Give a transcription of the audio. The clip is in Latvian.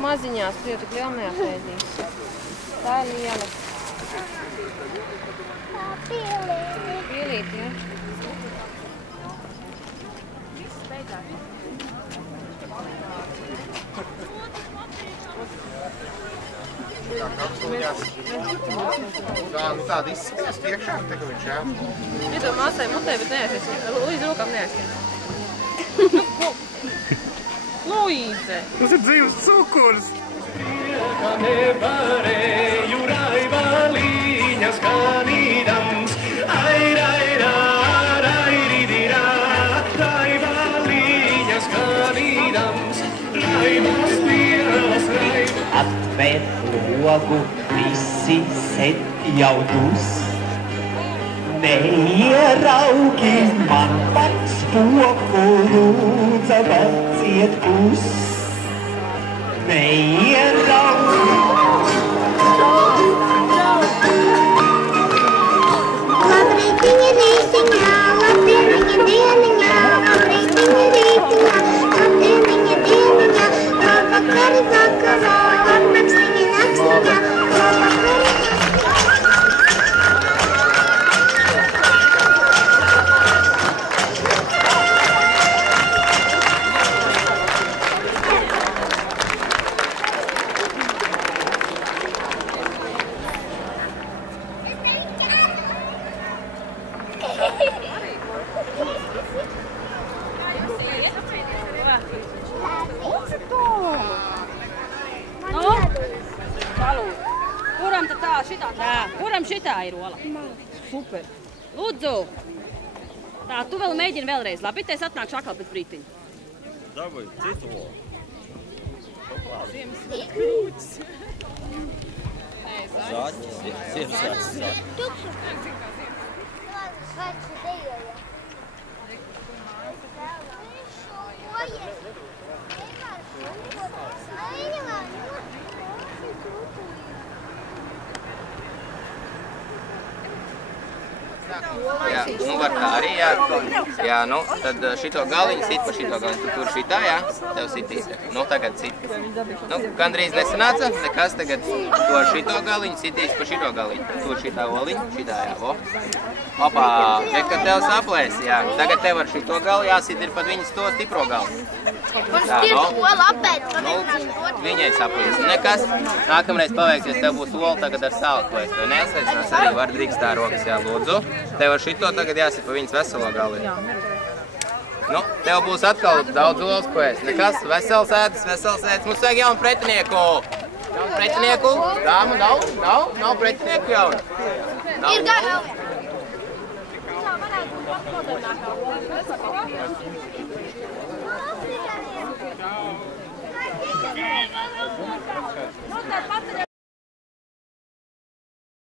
maziņās, tu jau tik lielu neapēdīs. Tā ir liela. Tā pielīti. Pielīti, ja? Tā kapsuļās. Nu tāda izspiest iekšā, tagad viņš jā. Iedod māsai mutē, bet neaizies. Līdz rokām neaizies. Luīze! Tas ir dzīves cukurs! Atvērt logu, visi set jau dus. Neieraugi man pat spoku, lūdza veciet pus. Neieraugi. Labrītiņa rītiņā, labdieniņa dieniņā, labrītiņa rītiņā, labdieniņa dieniņā, labvakari vakarā, labnakstiņa nakstiņā, labvakari. Kuram tad tā, šitā? Tā, kuram šitā ir ola? Super. Lūdzu. Tā, tu vēl mēģini vēlreiz. Labi, es atnākšu atkal pēc brītiņa. Dabūj, citu olu. Krūtis. Zaķis, Ziemassvētku zaķis. Tukšu. Svētku dejoja. Jā, nu var tā arī, jā. Jā, nu, tad šito galiņu sit pa šito galiņu. Tu tur šitā, jā? Tev sitīs. Nu, tagad sit. Nu, gandrīz nesanāca, nekas tagad tu ar šito galiņu sitīs pa šito galiņu. Tur šitā oliņu, šitā, jā, vo. Opā, kad tev saplēs, jā. Tagad tev ar šito galu jāsit ir pat viņas to stipro galu. Man stirta ola apēt, man Viņai saplēs. Nekas, nākamreiz paveiksies, tev būs ola tagad ar sāli plēst. Vai neaizsaicinās arī var drīkst tā rokas, jā, lūdzu. Tev ar šito tagad jāsit pa viņas veselo gali. Nu, tev būs atkal daudz olas, ko ēst. Nekas, vesels ēdas. Mums vajag jaunu pretinieku. Jaunu pretinieku. Dāmu, nav pretinieku jaunu. ir gara.